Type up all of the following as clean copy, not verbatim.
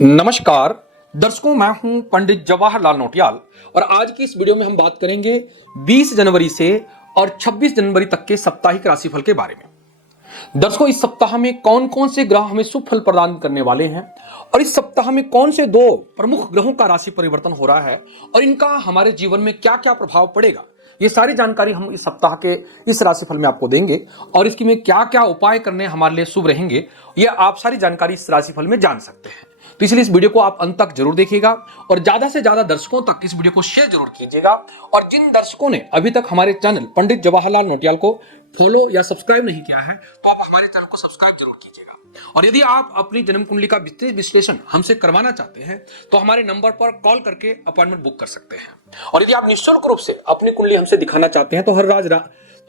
नमस्कार दर्शकों, मैं हूं पंडित जवाहरलाल नौटियाल और आज की इस वीडियो में हम बात करेंगे 20 जनवरी से और 26 जनवरी तक के साप्ताहिक राशिफल के बारे में। दर्शकों, इस सप्ताह में कौन कौन से ग्रह हमें शुभ फल प्रदान करने वाले हैं और इस सप्ताह में कौन से दो प्रमुख ग्रहों का राशि परिवर्तन हो रहा है और इनका हमारे जीवन में क्या क्या प्रभाव पड़ेगा, ये सारी जानकारी हम इस सप्ताह के इस राशिफल में आपको देंगे और इसकी में क्या क्या उपाय करने हमारे लिए शुभ रहेंगे, ये आप सारी जानकारी इस राशिफल में जान सकते हैं। तो इसलिए इस वीडियो को आप अंत तक जरूर देखिएगा और ज्यादा से ज्यादा दर्शकों तक इस वीडियो को शेयर जरूर कीजिएगा। और जिन दर्शकों ने अभी तक हमारे चैनल पंडित जवाहरलाल नौटियाल को फॉलो या सब्सक्राइब नहीं किया है तो आप हमारे चैनल को सब्सक्राइब जरूर कीजिएगा। और यदि आप अपनी जन्म कुंडली का विस्तृत विश्लेषण हमसे करवाना चाहते हैं तो हमारे नंबर पर कॉल करके अपॉइंटमेंट बुक कर सकते हैं। और यदि आप निःशुल्क रूप से अपनी कुंडली हमसे दिखाना चाहते हैं तो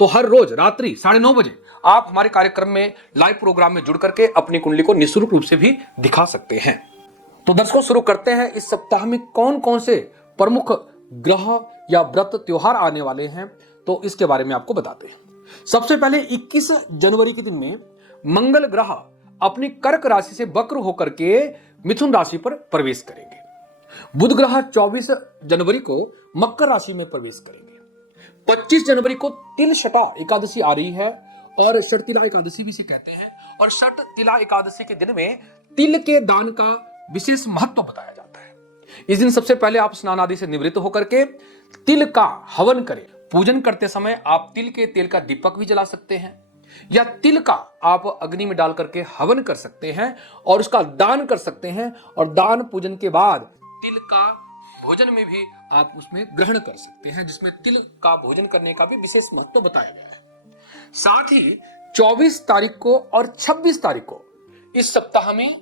हर रोज रात्रि 9:30 बजे आप हमारे कार्यक्रम में लाइव प्रोग्राम में जुड़ करके अपनी कुंडली को निःशुल्क रूप से भी दिखा सकते हैं। तो दर्शकों, शुरू करते हैं। इस सप्ताह में कौन कौन से प्रमुख ग्रह या व्रत त्योहार आने वाले हैं तो इसके बारे में आपको बताते हैं। सबसे पहले 21 जनवरी के दिन में मंगल ग्रह अपनी कर्क राशि से वक्र होकर के मिथुन राशि पर प्रवेश करेंगे। बुध ग्रह 24 जनवरी को मकर राशि में प्रवेश करेंगे। 25 जनवरी को तिल शटा एकादशी आ रही है और षटतिला एकादशी भी इसे कहते हैं। और षटतिला एकादशी के दिन में तिल के दान का विशेष महत्व बताया जाता है। इस दिन सबसे पहले आप स्नान आदि से निवृत्त होकर के तिल का हवन करें। पूजन करते समय आप तिल के तेल का दीपक भी जला सकते हैं या तिल का आप अग्नि में डाल करके हवन कर सकते हैं और उसका दान कर सकते हैं। और दान पूजन के बाद तिल का भोजन में भी आप उसमें ग्रहण कर सकते हैं, जिसमें तिल का भोजन करने का भी विशेष महत्व बताया गया है। साथ ही 24 तारीख को और 26 तारीख को इस सप्ताह में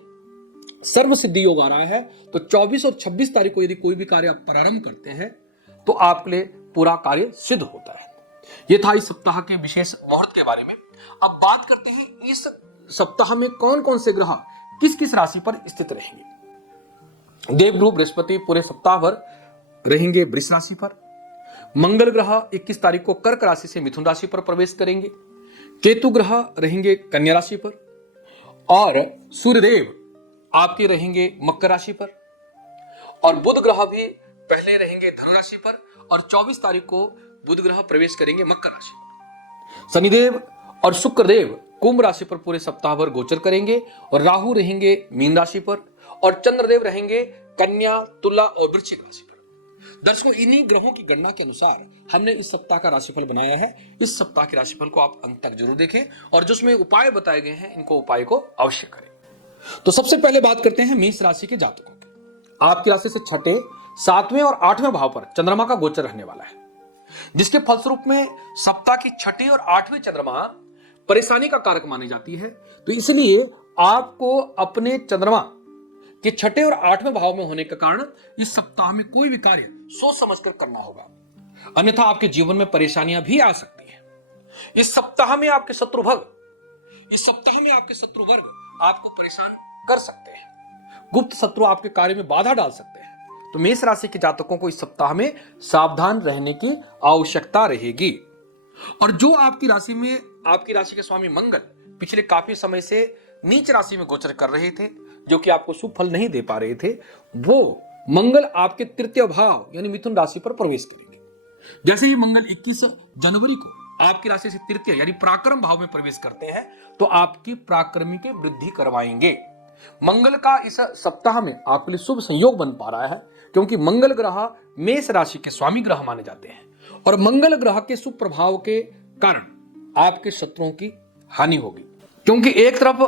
सर्व सिद्धि योग आ रहा है। तो 24 और 26 तारीख को यदि कोई भी कार्य आप प्रारंभ करते हैं तो आपके लिए पूरा कार्य सिद्ध होता है। यह था इस सप्ताह के विशेष मुहूर्त के बारे में। अब बात करते हैं इस सप्ताह में कौन कौन से ग्रह किस किस राशि पर स्थित रहेंगे। देवगुरु बृहस्पति पूरे सप्ताह भर रहेंगे वृष राशि पर। मंगल ग्रह 21 तारीख को कर्क राशि से मिथुन राशि पर प्रवेश करेंगे। केतु ग्रह रहेंगे कन्या राशि पर और सूर्यदेव आपके रहेंगे मकर राशि पर। और बुध ग्रह भी पहले रहेंगे धनु राशि पर और 24 तारीख को बुध ग्रह प्रवेश करेंगे मकर राशि पर। शनिदेव और शुक्रदेव कुंभ राशि पर पूरे सप्ताह भर गोचर करेंगे और राहु रहेंगे मीन राशि पर और चंद्रदेव रहेंगे कन्या, तुला और वृश्चिक राशि पर। दर्शकों, इन्हीं ग्रहों की गणना के अनुसार हमने इस सप्ताह का राशिफल बनाया है। इस सप्ताह के राशिफल को आप अंत तक जरूर देखें और जो उसमें उपाय बताए गए हैं इनको उपाय को अवश्य करें। तो सबसे पहले बात करते हैं मेष राशि के जातकों की। आपकी राशि से 6ठे, 7वें और 8वें भाव पर चंद्रमा का गोचर रहने वाला है, जिसके फलस्वरूप में सप्ताह की 6ठी और 8वीं चंद्रमा परेशानी का कारक मानी जाती है। तो इसलिए आपको अपने चंद्रमा के 6ठे और 8वें भाव में होने के कारण इस सप्ताह में कोई भी कार्य सोच समझकर करना होगा, अन्यथा आपके जीवन में परेशानियां भी आ सकती हैं। इस सप्ताह में आपके शत्रु वर्ग आपको परेशान कर सकते हैं। गुप्त शत्रु आपके कार्य में बाधा डाल सकते हैं। तो मेष राशि के जातकों को इस सप्ताह में सावधान रहने की आवश्यकता रहेगी। और जो आपकी राशि के स्वामी मंगल पिछले काफी समय से नीच राशि में गोचर कर रहे थे, जो कि आपको शुभ फल नहीं दे पा रहे थे, वो मंगल आपके तृतीय भाव यानी मिथुन राशि पर प्रवेश करेंगे। जैसे ही मंगल 21 जनवरी को आपकी राशि से तृतीय यानी पराक्रम भाव में प्रवेश करते हैं तो आपकी पराक्रमी के वृद्धि करवाएंगे। मंगल का इस सप्ताह में आपके लिए शुभ संयोग बन पा रहा है, क्योंकि मंगल ग्रह मेष राशि के स्वामी ग्रह माने जाते हैं और मंगल ग्रह के शुभ प्रभाव के कारण आपके शत्रुओं की हानि होगी। क्योंकि एक तरफ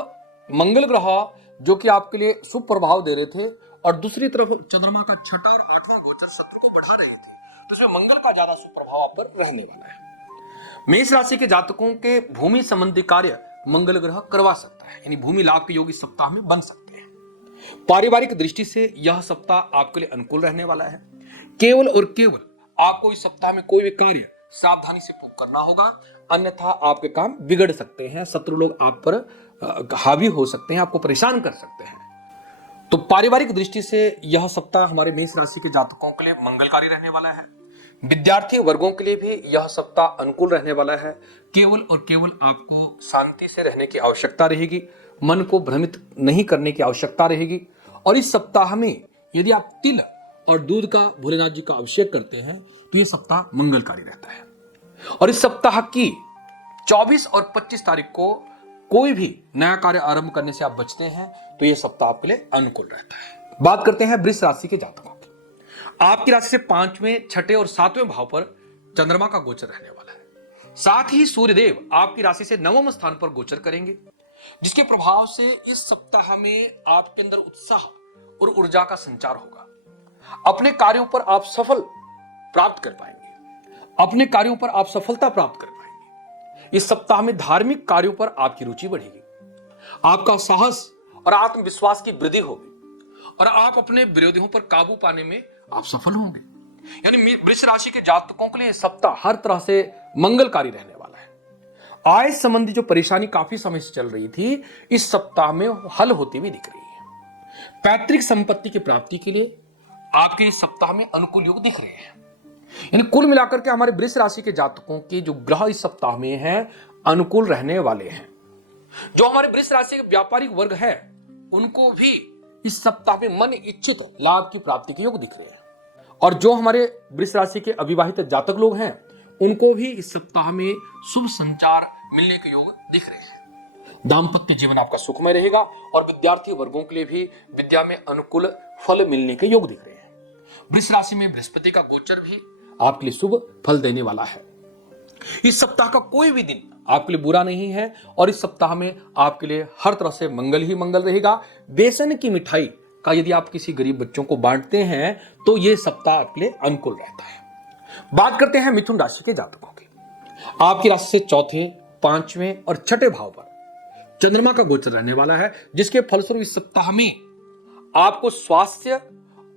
मंगल ग्रह जो कि आपके लिए शुभ प्रभाव दे रहे थे और दूसरी तरफ चंद्रमा का 6ठा और 8वां गोचर शत्रु को बढ़ा रहे थे, तो इसमें मंगल का ज्यादा शुभ प्रभाव आप पर रहने वाला है। मेष राशि के जातकों के भूमि संबंधी कार्य मंगल ग्रह करवा सकता है, यानी भूमि लाभ के योग इस सप्ताह में बन सकते हैं। पारिवारिक दृष्टि से यह सप्ताह आपके लिए अनुकूल रहने वाला है। केवल और केवल आपको इस सप्ताह में कोई भी कार्य सावधानी से करना होगा, अन्यथा आपके काम बिगड़ सकते हैं। शत्रु लोग आप पर हावी हो सकते हैं, आपको परेशान कर सकते हैं। तो पारिवारिक दृष्टि से यह सप्ताह हमारे मेष राशि के जातकों के लिए मंगलकारी रहने वाला है। विद्यार्थी वर्गों के लिए भी यह सप्ताह अनुकूल रहने वाला है। केवल और केवल आपको शांति से रहने की आवश्यकता रहेगी, मन को भ्रमित नहीं करने की आवश्यकता रहेगी और इस सप्ताह में यदि आप तिल और दूध का भोलेनाथ जी का अभिषेक करते हैं तो यह सप्ताह मंगलकारी रहता है। और इस सप्ताह की 24 और 25 तारीख को कोई भी नया कार्य आरंभ करने से आप बचते हैं तो यह सप्ताह आपके लिए अनुकूल रहता है। बात करते हैं वृष राशि के जातकों की। आपकी राशि से 5वें, 6ठे और 7वें भाव पर चंद्रमा का गोचर रहने वाला है। साथ ही सूर्यदेव आपकी राशि से 9वें स्थान पर गोचर करेंगे, जिसके प्रभाव से इस सप्ताह में आपके अंदर उत्साह और ऊर्जा का संचार होगा। अपने कार्यों पर आप सफल प्राप्त कर पाएंगे, अपने कार्यों पर आप सफलता प्राप्त कर पाएंगे। इस सप्ताह में धार्मिक कार्यों पर आपकी रुचि बढ़ेगी, आपका साहस और आत्मविश्वास की वृद्धि होगी और आप अपने विरोधियों पर काबू पाने में आप सफल होंगे। यानी वृष राशि के जातकों के लिए यह सप्ताह हर तरह से मंगलकारी रहने वाला है। आय संबंधी जो परेशानी काफी समय से चल रही थी, इस सप्ताह में हल होती हुई दिख रही है। पैतृक संपत्ति की प्राप्ति के लिए आपके इस सप्ताह में अनुकूल योग दिख रहे हैं। यानी कुल मिलाकर के हमारे वृष राशि के जातकों के जो ग्रह इस सप्ताह में हैं अनुकूल रहने वाले हैं। जो हमारे वृष राशि के व्यापारिक वर्ग है उनको भी इस सप्ताह में मन इच्छित लाभ की प्राप्ति के योग दिख रहे हैं। और जो हमारे वृष राशि के अविवाहित जातक लोग हैं उनको भी इस सप्ताह में शुभ संचार मिलने के योग दिख रहे हैं। दाम्पत्य जीवन आपका सुखमय रहेगा और विद्यार्थी वर्गों के लिए भी विद्या में अनुकूल फल मिलने के योग दिख रहे हैं। वृष राशि में बृहस्पति का गोचर भी आपके लिए शुभ फल देने वाला है। इस सप्ताह का कोई भी दिन आपके लिए बुरा नहीं है और इस सप्ताह में आपके लिए हर तरह से मंगल ही मंगल रहेगा। बेसन की मिठाई का यदि आप किसी गरीब बच्चों को बांटते हैं तो यह सप्ताह आपके लिए अनुकूल रहता है। बात करते हैं मिथुन राशि के जातकों की। आपकी राशि से 4थे, 5वें और 6ठे भाव पर चंद्रमा का गोचर रहने वाला है, जिसके फलस्वरूप इस सप्ताह में आपको स्वास्थ्य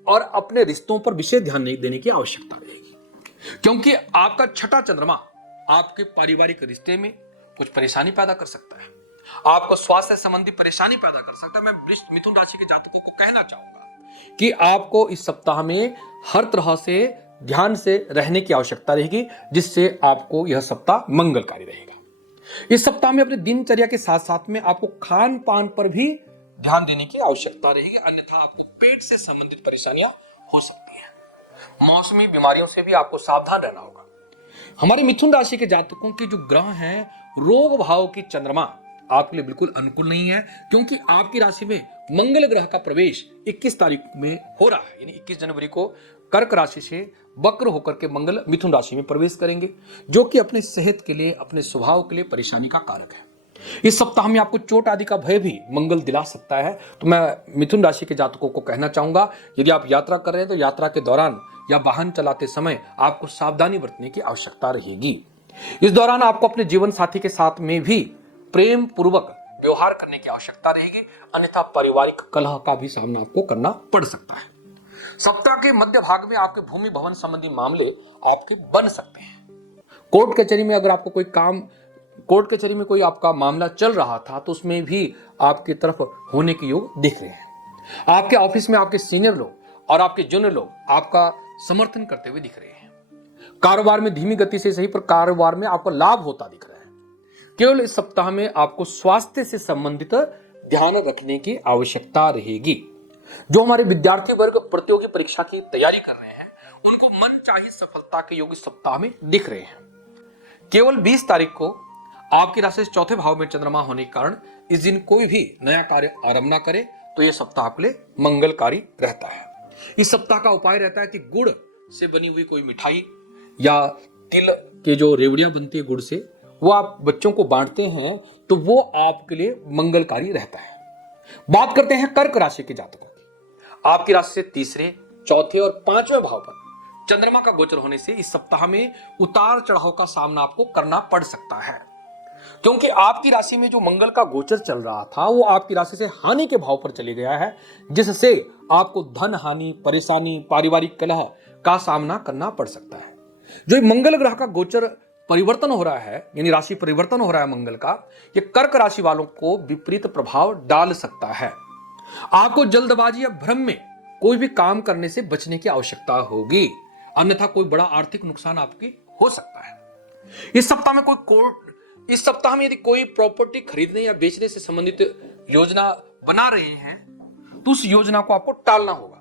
और अपने रिश्तों पर विशेष ध्यान नहीं देने की आवश्यकता रहेगी, क्योंकि आपका 6ठा चंद्रमा आपके पारिवारिक रिश्ते में कुछ परेशानी पैदा कर सकता है, आपको स्वास्थ्य संबंधी परेशानी पैदा कर सकता है। मैं मिथुन राशि के जातकों को कहना चाहूंगा कि आपको इस सप्ताह में हर तरह से ध्यान से रहने की आवश्यकता रहेगी, जिससे आपको यह सप्ताह मंगलकारी रहेगा। इस सप्ताह में अपने दिनचर्या के साथ साथ में आपको खान पान पर भी ध्यान देने की आवश्यकता रहेगी, अन्यथा आपको पेट से संबंधित परेशानियां हो सकती हैं। मौसमी बीमारियों से भी आपको सावधान रहना होगा। हमारे मिथुन राशि के जातकों के जो ग्रह हैं, रोग भाव की चंद्रमा आपके लिए बिल्कुल अनुकूल नहीं है, क्योंकि आपकी राशि में मंगल ग्रह का प्रवेश 21 तारीख में हो रहा है। यानी 21 जनवरी को कर्क राशि से वक्र होकर के मंगल मिथुन राशि में प्रवेश करेंगे, जो कि अपने सेहत के लिए, अपने स्वभाव के लिए परेशानी का कारक है। इस सप्ताह में आपको चोट आदि का भय भी मंगल दिला सकता है। तो मैं मिथुन राशि के जातकों को कहना चाहूंगा, यदि आप यात्रा कर रहे हैं तो यात्रा के दौरान या वाहन चलाते समय आपको सावधानी बरतने की आवश्यकता रहेगी। इस दौरान आपको अपने जीवन साथी के साथ में भी प्रेम पूर्वक व्यवहार करने की आवश्यकता रहेगी, अन्यथा पारिवारिक कलह का भी सामना आपको करना पड़ सकता है। सप्ताह के मध्य भाग में आपके भूमि भवन संबंधी मामले आपके बन सकते हैं। कोर्ट कचहरी में अगर आपको कोई काम, कोर्ट कचहरी में कोई आपका मामला चल रहा था तो उसमें भी आपकी तरफ होने के योग दिख रहे हैं। आपके ऑफिस में आपके सीनियर लोग और आपके जूनियर लोग आपका समर्थन करते हुए दिख रहे हैं। कारोबार में धीमी गति से सही पर कारोबार में आपको लाभ होता दिख रहा है। केवल इस सप्ताह में आपको स्वास्थ्य से संबंधित ध्यान रखने की आवश्यकता रहेगी। जो हमारे विद्यार्थी वर्ग प्रतियोगी परीक्षा की तैयारी कर रहे हैं उनको मनचाही सफलता के योग इस सप्ताह में दिख रहे हैं। केवल 20 तारीख को आपकी राशि से 4थे भाव में चंद्रमा होने के कारण इस दिन कोई भी नया कार्य आरंभ ना करे तो यह सप्ताह आपके लिए मंगलकारी रहता है। इस सप्ताह का उपाय रहता है कि गुड़ से बनी हुई कोई मिठाई या तिल के जो रेवड़ियां बनती है गुड़ से, वो आप बच्चों को बांटते हैं तो वो आपके लिए मंगलकारी रहता है। बात करते हैं कर्क राशि के जातकों की। आपकी राशि से 3रे, 4थे और 5वें भाव पर चंद्रमा का गोचर होने से इस सप्ताह में उतार चढ़ाव का सामना आपको करना पड़ सकता है, क्योंकि आपकी राशि में जो मंगल का गोचर चल रहा था वो आपकी राशि से हानि के भाव पर चले गया है, जिससे आपको धन हानि, परेशानी, पारिवारिक कलह का सामना करना पड़ सकता है। जो मंगल ग्रह का गोचर परिवर्तन हो रहा है, यानी राशि परिवर्तन हो रहा है मंगल का, ये कर्क राशि वालों को विपरीत प्रभाव डाल सकता है। आपको जल्दबाजी या भ्रम में कोई भी काम करने से बचने की आवश्यकता होगी, अन्यथा कोई बड़ा आर्थिक नुकसान आपकी हो सकता है। इस सप्ताह में यदि कोई प्रॉपर्टी खरीदने या बेचने से संबंधित योजना बना रहे हैं तो उस योजना को आपको टालना होगा,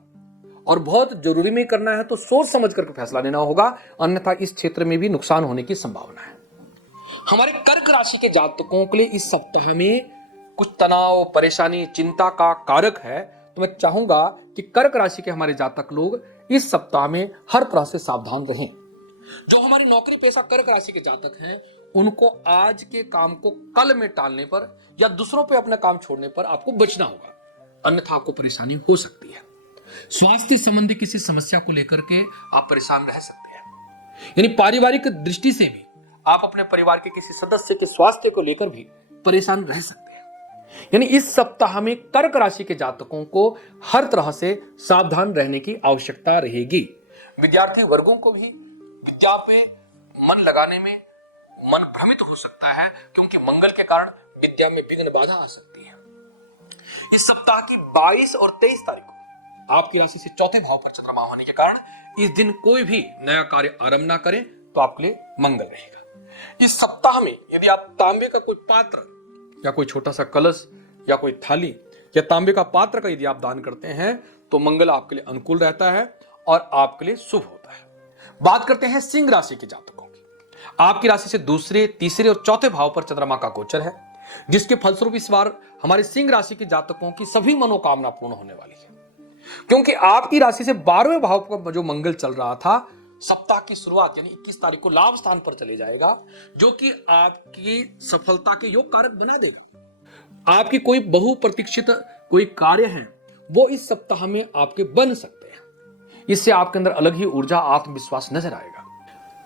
और बहुत जरूरी में करना है तो सोच समझ करके फैसला लेना होगा, अन्यथा इस क्षेत्र में भी नुकसान होने की संभावना है। हमारे कर्क राशि के जातकों के लिए इस सप्ताह में कुछ तनाव, परेशानी, चिंता का कारक है, तो मैं चाहूंगा कि कर्क राशि के हमारे जातक लोग इस सप्ताह में हर तरह से सावधान रहें। जो हमारी नौकरी पेशा कर्क राशि के जातक हैं, उनको आज के काम को कल में टालने पर या दूसरों पे अपना काम छोड़ने पर आपको बचना होगा, अन्यथा आपको परेशानी हो सकती है। स्वास्थ्य संबंधी किसी समस्या को लेकर के आप परेशान रह सकते हैं, यानी पारिवारिक दृष्टि से भी आप अपने परिवार के किसी सदस्य के स्वास्थ्य को लेकर भी परेशान रह सकते हैं। यानी इस सप्ताह में कर्क राशि के जातकों को हर तरह से सावधान रहने की आवश्यकता रहेगी। विद्यार्थी वर्गों को भी विद्या पे मन लगाने में मन भ्रमित हो सकता है, क्योंकि मंगल के कारण विद्या में विघ्न बाधा आ सकती है। इस सप्ताह की 22 और 23 तारीख को आपकी राशि से चौथे भाव पर चंद्रमा होने के कारण इस दिन कोई भी नया कार्य आरंभ ना करें तो आपके लिए मंगल रहेगा। इस सप्ताह में यदि आप तांबे का कोई पात्र या कोई छोटा सा कलश या कोई थाली या तांबे का पात्र का यदि आप दान करते हैं तो मंगल आपके लिए अनुकूल रहता है और आपके लिए शुभ होता है। बात करते हैं सिंह राशि के जातकों की। आपकी राशि से दूसरे, तीसरे और चौथे भाव पर चंद्रमा का गोचर है, जिसके फलस्वरूप इस बार हमारे सिंह राशि के जातकों की सभी मनोकामना पूर्ण होने वाली है, क्योंकि आपकी राशि से 12वें भाव पर जो मंगल चल रहा था, सप्ताह की शुरुआत यानी 21 तारीख को लाभ स्थान पर चले जाएगा, जो कि आपकी सफलता के योग कारक बना देगा। आपकी कोई बहुप्रतीक्षित कोई कार्य है वो इस सप्ताह में आपके बन सकते हैं। इससे आपके अंदर अलग ही ऊर्जा, आत्मविश्वास नजर आएगा।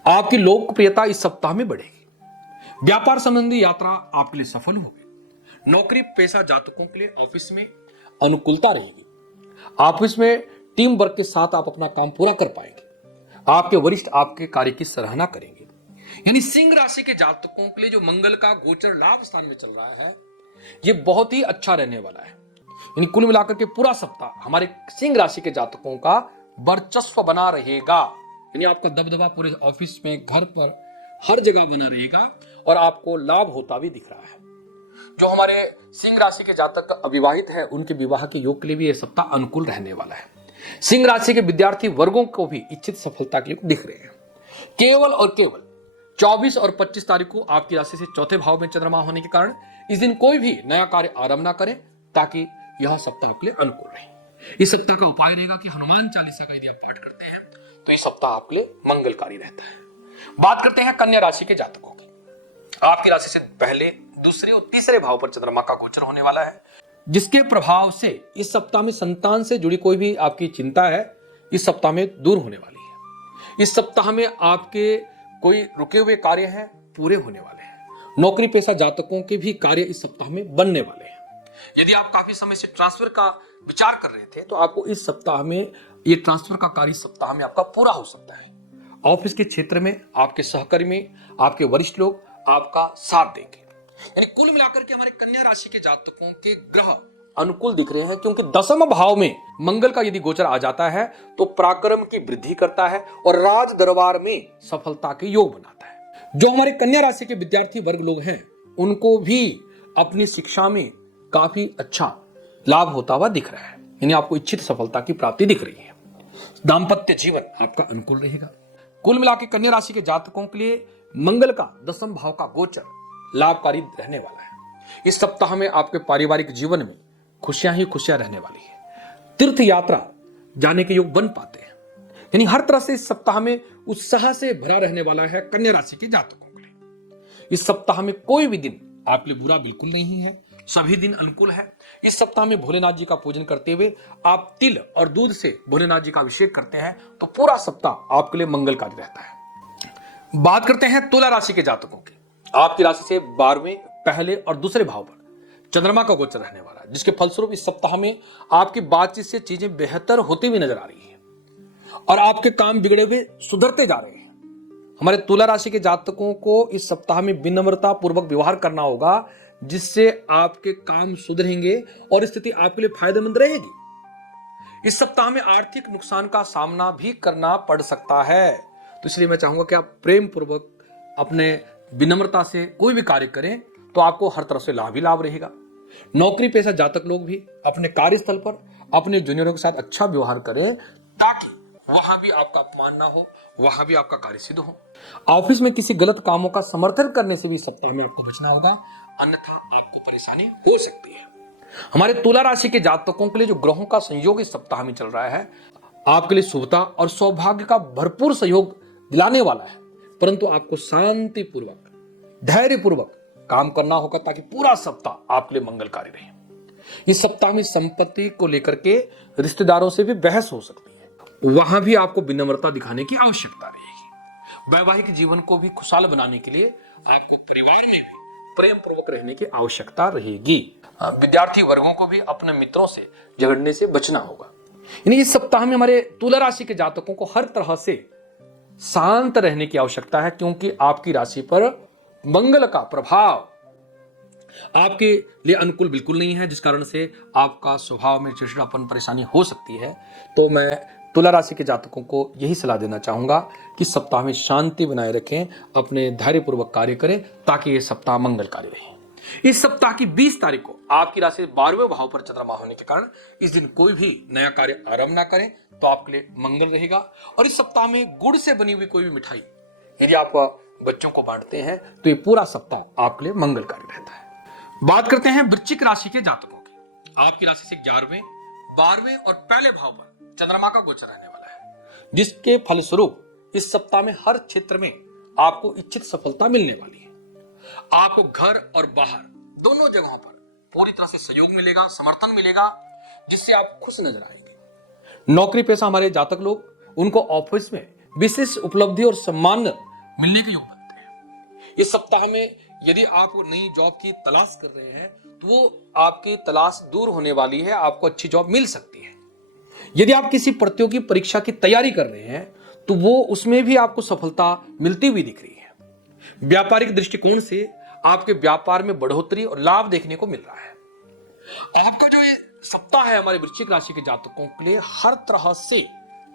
आपकी लोकप्रियता इस सप्ताह में बढ़ेगी। व्यापार संबंधी यात्रा आपके लिए सफल होगी। नौकरी पेशा जातकों के लिए ऑफिस में अनुकूलता रहेगी। ऑफिस में टीम वर्क के साथ आप अपना काम पूरा कर पाएंगे। आपके वरिष्ठ आपके कार्य की सराहना करेंगे। यानी सिंह राशि के जातकों के लिए जो मंगल का गोचर लाभ स्थान में चल रहा है, ये बहुत ही अच्छा रहने वाला है। यानी कुल मिलाकर के पूरा सप्ताह हमारे सिंह राशि के जातकों का वर्चस्व बना रहेगा। यानी आपका दबदबा पूरे ऑफिस में, घर पर, हर जगह बना रहेगा और आपको लाभ होता भी दिख रहा है। जो हमारे सिंह राशि के जातक अविवाहित हैं, उनके विवाह के योग के लिए भी यह सप्ताह अनुकूल रहने वाला है। सिंह राशि के विद्यार्थी वर्गों को भी इच्छित सफलता के लिए दिख रहे हैं। केवल और केवल 24 और 25 तारीख को आपकी राशि से चौथे भाव में चंद्रमा होने के कारण इस दिन कोई भी नया कार्य आरंभ ना करें, ताकि यह सप्ताह आपके लिए अनुकूल रहे। इस सप्ताह का उपाय रहेगा कि हनुमान चालीसा का यदि आप पाठ करते हैं तो इस सप्ताह आपके लिए मंगलकारी रहता है। बात करते हैं कन्या राशि के जातकों की। आपकी राशि से पहले, दूसरे और तीसरे भाव पर चंद्रमा का गोचर होने वाला है, जिसके प्रभाव से इस सप्ताह में संतान से जुड़ी कोई भी आपकी चिंता है, इस सप्ताह में दूर होने वाली है। इस सप्ताह में आपके कोई रुके हुए कार्य हैं, पूरे होने वाले हैं। नौकरी पेशा जातकों के भी कार्य इस सप्ताह में बनने वाले हैं। यदि आप काफी समय से ट्रांसफर का विचार कर रहे थे तो आपको इस सप्ताह में ये ट्रांसफर का कार्य सप्ताह में आपका पूरा हो सकता है। ऑफिस के क्षेत्र में आपके सहकर्मी, आपके वरिष्ठ लोग आपका साथ देंगे। यानी कुल मिलाकर के हमारे कन्या राशि के जातकों के ग्रह अनुकूल दिख रहे हैं, क्योंकि 10वें भाव में मंगल का यदि गोचर आ जाता है तो पराक्रम की वृद्धि करता है और राज दरबार में सफलता के योग बनाता है। जो हमारे कन्या राशि के विद्यार्थी वर्ग लोग हैं, उनको भी अपनी शिक्षा में काफी अच्छा लाभ होता हुआ दिख रहा है। यानी आपको इच्छित सफलता की प्राप्ति दिख रही है। दाम्पत्य जीवन आपका अनुकूल रहेगा। कुल मिलाकर कन्या राशि के जातकों के लिए मंगल का 10वें भाव का गोचर लाभकारी रहने वाला है। इस सप्ताह में आपके पारिवारिक जीवन में खुशियां ही खुशियां रहने वाली है। तीर्थ यात्रा जाने के योग बन पाते हैं। यानी हर तरह से इस सप्ताह में उत्साह से भरा रहने वाला है कन्या राशि के जातकों के लिए। इस सप्ताह में कोई भी दिन आपके लिए बुरा बिल्कुल नहीं है, सभी दिन अनुकूल है। इस सप्ताह में भोलेनाथ जी का पूजन करते हुए आप तिल और दूध से भोलेनाथ जी का अभिषेक करते हैं तो पूरा सप्ताह आपके लिए मंगलकारी रहता है। बात करते हैं तुला राशि के जातकों की। आपकी राशि से 12वें, पहले और दूसरे भाव पर चंद्रमा का गोचर रहने वाला है, जिसके फलस्वरूप इस सप्ताह में आपकी बातचीत से चीजें बेहतर होती हुई नजर आ रही है और आपके काम बिगड़े हुए सुधरते जा रहे हैं। हमारे तुला राशि के जातकों को इस सप्ताह में विनम्रता पूर्वक व्यवहार करना होगा, जिससे आपके काम सुधरेंगे और स्थिति आपके लिए फायदेमंद रहेगी। इस सप्ताह में आर्थिक नुकसान का सामना भी करना पड़ सकता है, तो इसलिए मैं चाहूंगा कि आप प्रेम पूर्वक अपने विनम्रता से कोई भी कार्य करें तो आपको हर तरफ से लाभ ही लाभ रहेगा। नौकरी पेशा जातक लोग भी अपने कार्यस्थल पर अपने जूनियरों के साथ अच्छा व्यवहार करें ताकि वहां भी आपका अपमान ना हो, वहां भी आपका कार्य सिद्ध हो। ऑफिस में किसी गलत कामों का समर्थन करने से भी सप्ताह में आपको बचना होगा, अन्यथा आपको परेशानी हो सकती है। हमारे तुला राशि के जातकों के लिए जो ग्रहों का संयोग इस सप्ताह में चल रहा है आपके लिए शुभता और सौभाग्य का भरपूर सहयोग दिलाने वाला है, परंतु आपको शांतिपूर्वक धैर्यपूर्वक काम करना होगा ताकि पूरा सप्ताह आपके लिए मंगलकारी रहे। इस सप्ताह में संपत्ति को लेकर के रिश्तेदारों से भी बहस हो सकती है, वहां भी आपको विनम्रता दिखाने की आवश्यकता रहेगी। वैवाहिक जीवन को भी खुशहाल बनाने के लिए आपको परिवार में भी प्रेम पूर्वक रहने की आवश्यकता रहेगी। विद्यार्थी वर्गों को भी अपने मित्रों से झगड़ने से बचना होगा। यानी इस सप्ताह में हमारे तुला राशि के जातकों को हर तरह से शांत रहने की आवश्यकता है, क्योंकि आपकी राशि पर मंगल का प्रभाव आपके लिए अनुकूल बिल्कुल नहीं है, जिस कारण से आपका स्वभाव में चिड़चिड़ापन परेशानी हो सकती है। तो मैं तुला राशि के जातकों को यही सलाह देना चाहूंगा कि सप्ताह में शांति बनाए रखें, अपने धैर्यपूर्वक कार्य करें ताकि यह सप्ताह मंगलकारी रहे। इस सप्ताह की 20 तारीख को आपकी राशि 12वें भाव पर चंद्रमा होने के कारण इस दिन कोई भी नया कार्य आरंभ ना करें तो आपके लिए मंगल रहेगा। और इस सप्ताह में गुड़ से बनी हुई कोई भी मिठाई यदि आप बच्चों को बांटते हैं तो ये पूरा सप्ताह आपके लिए मंगलकारी रहता है। बात करते हैं वृश्चिक राशि के जातकों की। आपकी राशि से 11वें, 12वें और पहले भाव पर चंद्रमा का गोचर रहने वाला है, जिसके फलस्वरूप इस सप्ताह में हर क्षेत्र में आपको इच्छित सफलता मिलने वाली है। आपको घर और बाहर दोनों जगहों पर पूरी तरह से सहयोग मिलेगा, समर्थन मिलेगा, जिससे आप खुश नजर आएंगे। नौकरी पेशा हमारे जातक लोग, उनको ऑफिस में विशेष उपलब्धि और सम्मान मिलने के योग बनते हैं। इस सप्ताह में यदि आप नई जॉब की तलाश कर रहे हैं तो वो आपकी तलाश दूर होने वाली है, आपको अच्छी जॉब मिल सकती है। यदि आप किसी प्रतियोगी परीक्षा की तैयारी कर रहे हैं तो वो उसमें भी आपको सफलता मिलती हुई दिख रही है। व्यापारिक दृष्टिकोण से आपके व्यापार में बढ़ोतरी और लाभ देखने को मिल रहा है। आपका जो ये सप्ताह है हमारे वृश्चिक राशि के जातकों के लिए हर तरह से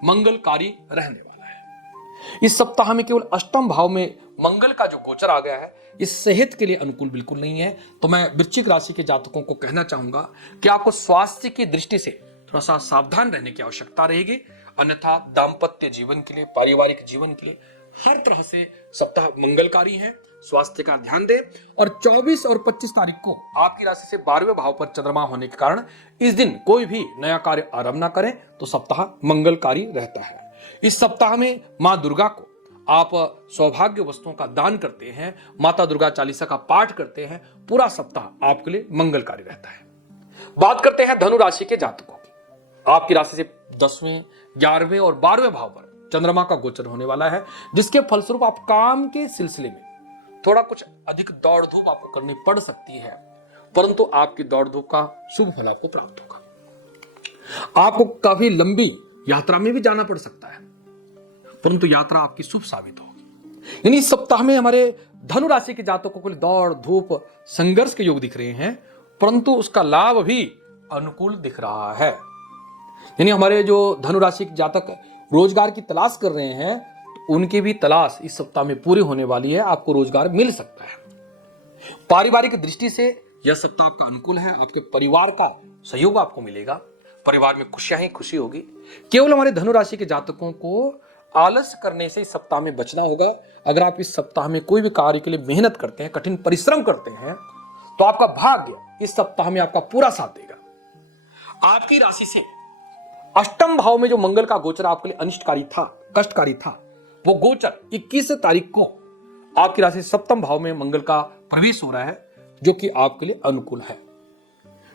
मंगलकारी रहने वाला है। इस सप्ताह में केवल अष्टम भाव में मंगल का जो गोचर आ गया है इस सेहत के लिए अनुकूल बिल्कुल नहीं है। तो मैं वृश्चिक राशि के जातकों को कहना चाहूंगा कि आपको स्वास्थ्य की दृष्टि से थोड़ा सा सावधान रहने की आवश्यकता रहेगी, अन्यथा दाम्पत्य जीवन के लिए, पारिवारिक जीवन के लिए हर तरह से सप्ताह मंगलकारी है। स्वास्थ्य का ध्यान दें। और 24 और 25 तारीख को आपकी राशि से 12वें भाव पर चंद्रमा होने के कारण इस दिन कोई भी नया कार्य आरंभ ना करें तो सप्ताह मंगलकारी रहता है। इस सप्ताह में मां दुर्गा को आप सौभाग्य वस्तुओं का दान करते हैं, माता दुर्गा चालीसा का पाठ करते हैं, पूरा सप्ताह आपके लिए मंगलकारी रहता है। बात करते हैं धनु राशि के जातकों की। आपकी राशि से 10वें, 11वें और 12वें भाव पर चंद्रमा का गोचर होने वाला है, जिसके फलस्वरूप आप काम के सिलसिले में थोड़ा कुछ अधिक दौड़ धूप आपको करनी पड़ सकती है, परंतु आपकी दौड़ धूप का शुभ फल आपको प्राप्त होगा। आपको काफी लंबी यात्रा में भी जाना पड़ सकता है, परंतु यात्रा आपकी शुभ साबित होगी। यानी इस सप्ताह में हमारे धनु राशि के जातकों को दौड़ धूप संघर्ष के योग दिख रहे हैं, परंतु उसका लाभ भी अनुकूल दिख रहा है। यानी हमारे जो धनु राशि के जातक रोजगार की तलाश कर रहे हैं तो उनकी भी तलाश इस सप्ताह में पूरी होने वाली है, आपको रोजगार मिल सकता है। पारिवारिक दृष्टि से यह सप्ताह आपका अनुकूल है, आपके परिवार का सहयोग आपको मिलेगा, परिवार में खुशियां ही खुशी होगी। केवल हमारे धनु राशि के जातकों को आलस्य करने से इस सप्ताह में बचना होगा। अगर आप इस सप्ताह में कोई भी कार्य के लिए मेहनत करते हैं, कठिन परिश्रम करते हैं, तो आपका भाग्य इस सप्ताह में आपका पूरा साथ देगा। आपकी राशि से अष्टम भाव में जो मंगल का गोचर आपके लिए अनिष्टकारी था, कष्टकारी था, वो गोचर 21 तारीख को आपकी राशि सप्तम भाव में मंगल का प्रवेश हो रहा है, जो कि आपके लिए अनुकूल है।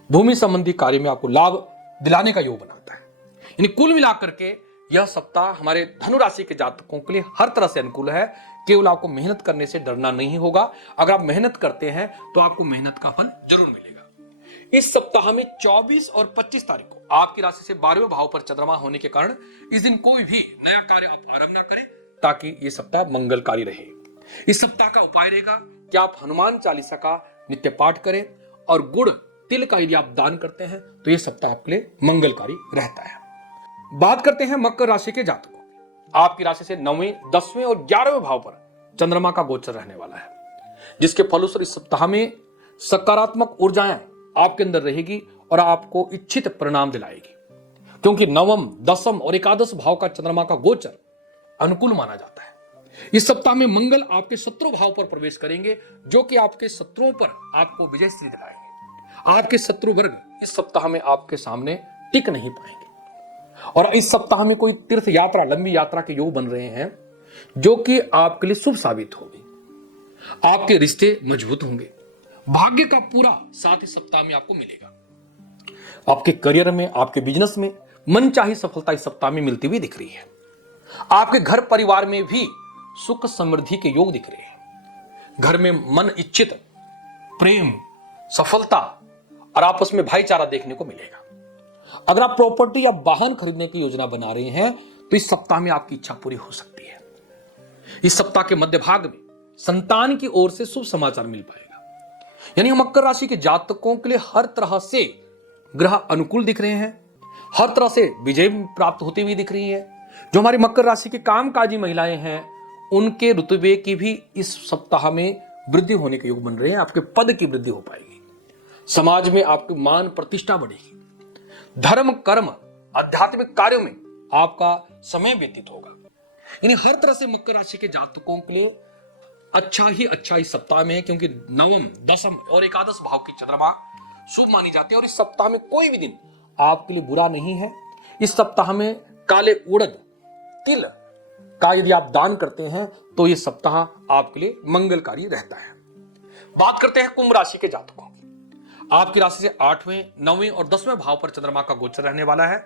भूमि संबंधी कार्य में आपको लाभ दिलाने का योग बनाता है। यानी कुल मिलाकर के यह सप्ताह हमारे धनु राशि के जातकों के लिए हर तरह से अनुकूल है। केवल आपको मेहनत करने से डरना नहीं होगा। अगर आप मेहनत करते हैं तो आपको मेहनत का फल जरूर मिलेगा। इस सप्ताह में 24 और 25 तारीख को आपकी राशि से 12वें भाव पर चंद्रमा होने के कारण इस दिन कोई भी नया कार्य आप आरंभ ना करें, ताकि ये सप्ताह मंगलकारी रहे। इस सप्ताह का उपाय रहेगा कि आप हनुमान चालीसा का नित्य पाठ करें और गुड़ तिल का यदि आप दान करते हैं तो यह सप्ताह आपके लिए मंगलकारी रहता है। बात करते हैं मकर राशि के जातकों की। आपकी राशि से 9वें, 10वें और 11वें भाव पर चंद्रमा का गोचर रहने वाला है, जिसके फलस्वरूप इस सप्ताह में सकारात्मक ऊर्जाएं आपके अंदर रहेगी और आपको इच्छित परिणाम दिलाएगी। क्योंकि नवम, दसम और एकादश भाव का चंद्रमा का गोचर अनुकूल माना जाता है। इस सप्ताह में मंगल आपके शत्रु भाव पर प्रवेश करेंगे, जो कि आपके शत्रुओं पर आपको विजय श्री दिलाएंगे। आपके शत्रु वर्ग इस सप्ताह में आपके सामने टिक नहीं पाएंगे। और इस सप्ताह में कोई तीर्थ यात्रा, लंबी यात्रा के योग बन रहे हैं, जो कि आपके लिए शुभ साबित होगी। आपके रिश्ते मजबूत होंगे। भाग्य का पूरा साथ इस सप्ताह में आपको मिलेगा। आपके करियर में, आपके बिजनेस में मनचाही सफलता इस सप्ताह में मिलती हुई दिख रही है। आपके घर परिवार में भी सुख समृद्धि के योग दिख रहे हैं। घर में मन इच्छित प्रेम, सफलता और आपस में भाईचारा देखने को मिलेगा। अगर आप प्रॉपर्टी या वाहन खरीदने की योजना बना रहे हैं तो इस सप्ताह में आपकी इच्छा पूरी हो सकती है। इस सप्ताह के मध्य भाग में संतान की ओर से शुभ समाचार मिल पाएगा। यानी मकर राशि के जातकों के लिए हर तरह से ग्रह अनुकूल दिख रहे हैं, हर तरह से विजय प्राप्त होती हुई दिख रही है। जो हमारी मकर राशि की कामकाजी महिलाएं हैं, उनके रुतबे की भी इस सप्ताह में वृद्धि होने के योग बन रहे हैं। आपके पद की वृद्धि हो पाएगी। समाज में आपकी मान प्रतिष्ठा बढ़ेगी। धर्म, कर्म, आध्यात्मिक कार्यों में आपका समय व्यतीत होगा। यानी हर तरह से मकर राशि के जातकों के लिए अच्छा ही अच्छा इस सप्ताह में है, क्योंकि नवम, दसम और एकादश भाव की चंद्रमा शुभ मानी जाती है। और इस सप्ताह में कोई भी दिन आपके लिए बुरा नहीं है। इस सप्ताह में काले उड़द, तिल का यदि आप दान करते हैं तो यह सप्ताह आपके लिए मंगलकारी रहता है। बात करते हैं कुंभ राशि के जातकों की। आपकी राशि से 8वें, 9वें और 10वें भाव पर चंद्रमा का गोचर रहने वाला है,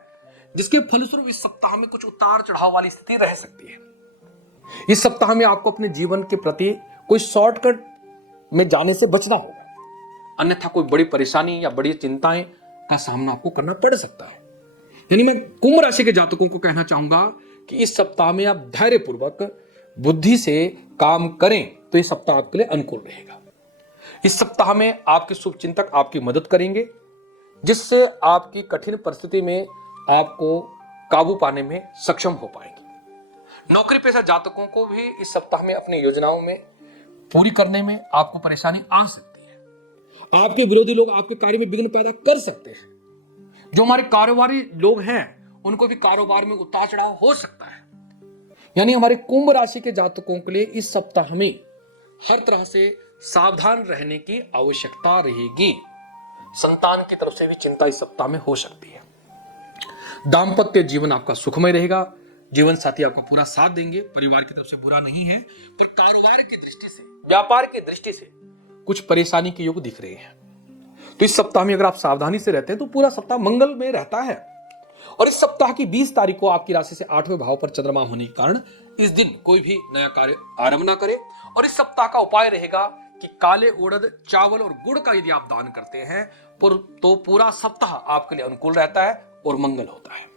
जिसके फलस्वरूप इस सप्ताह में कुछ उतार चढ़ाव वाली स्थिति रह सकती है। इस सप्ताह में आपको अपने जीवन के प्रति कोई शॉर्टकट में जाने से बचना होगा, अन्यथा कोई बड़ी परेशानी या बड़ी चिंताएं का सामना आपको करना पड़ सकता है। यानी मैं कुंभ राशि के जातकों को कहना चाहूंगा कि इस सप्ताह में आप धैर्यपूर्वक बुद्धि से काम करें तो इस सप्ताह आपके लिए अनुकूल रहेगा। इस सप्ताह में आपके शुभ चिंतक आपकी मदद करेंगे, जिससे आपकी कठिन परिस्थिति में आपको काबू पाने में सक्षम हो पाएंगे। नौकरी पेशा जातकों को भी इस सप्ताह में अपनी योजनाओं में पूरी करने में आपको परेशानी आ सकती है। आपके विरोधी लोग आपके कार्य में विघ्न पैदा कर सकते हैं। जो हमारे कारोबारी लोग हैं, उनको भी कारोबार में उतार चढ़ाव हो सकता है। यानी हमारे कुंभ राशि के जातकों के लिए इस सप्ताह में हर तरह से सावधान रहने की आवश्यकता रहेगी। संतान की तरफ से भी चिंता इस सप्ताह में हो सकती है। दाम्पत्य जीवन आपका सुखमय रहेगा। जीवन साथी आपका पूरा साथ देंगे। परिवार की तरफ से बुरा नहीं है, पर कारोबार की दृष्टि से, व्यापार की दृष्टि से कुछ परेशानी के योग दिख रहे हैं। तो इस सप्ताह में अगर आप सावधानी से रहते हैं तो पूरा सप्ताह मंगल में रहता है। और इस सप्ताह की 20 तारीख को आपकी राशि से 8वें भाव पर चंद्रमा होने के कारण इस दिन कोई भी नया कार्य आरंभ ना करें। और इस सप्ताह का उपाय रहेगा कि काले उड़द, चावल और गुड़ का यदि आप दान करते हैं तो पूरा सप्ताह आपके लिए अनुकूल रहता है और मंगल होता है।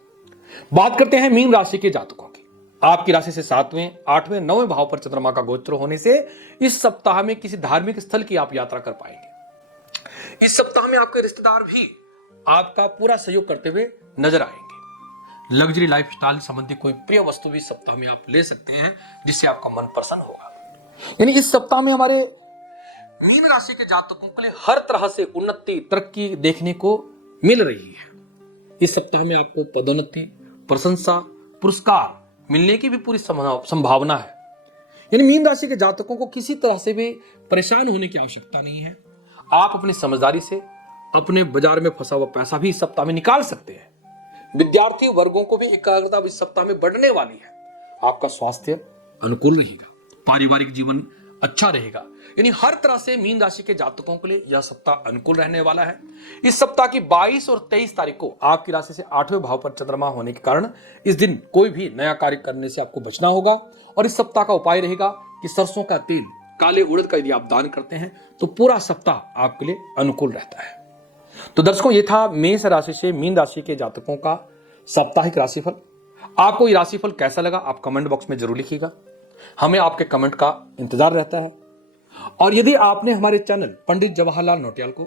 बात करते हैं मीन राशि के जातकों की। आपकी राशि से 7वें, 8वें, 9वें भाव पर चंद्रमा का गोचर होने से इस सप्ताह में किसी धार्मिक स्थल की आप यात्रा कर पाएंगे। इस सप्ताह में आपके रिश्तेदार भी आपका पूरा सहयोग करते हुए नजर आएंगे। लग्जरी लाइफस्टाइल संबंधी कोई प्रिय वस्तु भी इस सप्ताह में आप ले सकते हैं, जिससे आपका मन प्रसन्न होगा। यानी इस सप्ताह में हमारे मीन राशि के जातकों के लिए हर तरह से उन्नति, तरक्की देखने को मिल रही है। इस सप्ताह में आपको पदोन्नति, प्रशंसा, पुरस्कार मिलने की भी पूरी संभावना है। यानी मीन राशि के जातकों को किसी तरह से भी परेशान होने की आवश्यकता नहीं है। आप अपनी समझदारी से अपने बाजार में फंसा हुआ पैसा भी इस सप्ताह में निकाल सकते हैं। विद्यार्थी वर्गों को भी एकाग्रता इस सप्ताह में बढ़ने वाली है। आपका स्वास्थ्य अनुकूल रहेगा। पारिवारिक जीवन अच्छा रहेगा। यानी हर तरह से मीन राशि के जातकों के लिए यह सप्ताह अनुकूल रहने वाला है। इस सप्ताह की 22 और 23 तारीख को आपकी राशि से 8वें भाव पर चंद्रमा होने के कारण इस दिन कोई भी नया कार्य करने से आपको बचना होगा। और इस सप्ताह का उपाय रहेगा कि सरसों का तेल, काले उड़द का यदि आप दान करते हैं तो पूरा सप्ताह आपके लिए अनुकूल रहता है। तो दर्शकों, ये था मेष राशि से मीन राशि के जातकों का साप्ताहिक राशिफल। आपको ये राशिफल कैसा लगा आप कमेंट बॉक्स में जरूर लिखिएगा। हमें आपके कमेंट का इंतजार रहता है। और यदि आपने हमारे चैनल पंडित जवाहरलाल नौटियाल को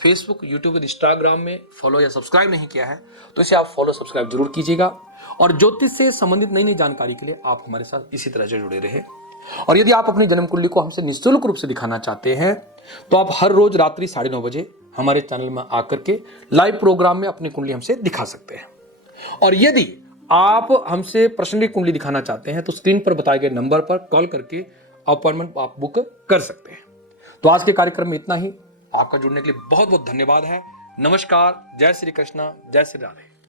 फेसबुक, यूट्यूब और इंस्टाग्राम में फॉलो या सब्सक्राइब नहीं किया है तो इसे आप फॉलो सब्सक्राइब जरूर कीजिएगा। और ज्योतिष से संबंधित नई नई जानकारी के लिए आप हमारे साथ इसी तरह से जुड़े रहे। और यदि आप अपनी जन्म कुंडली को हमसे निःशुल्क रूप से दिखाना चाहते हैं तो आप हर रोज रात्रि 9:30 बजे हमारे चैनल में आकर के लाइव प्रोग्राम में अपनी कुंडली हमसे दिखा सकते हैं। और यदि आप हमसे पर्सनली कुंडली दिखाना चाहते हैं तो स्क्रीन पर बताए गए नंबर पर कॉल करके अपॉइंटमेंट आप बुक कर सकते हैं। तो आज के कार्यक्रम में इतना ही। आपका जुड़ने के लिए बहुत बहुत धन्यवाद है। नमस्कार, जय श्री कृष्णा, जय श्री राधे।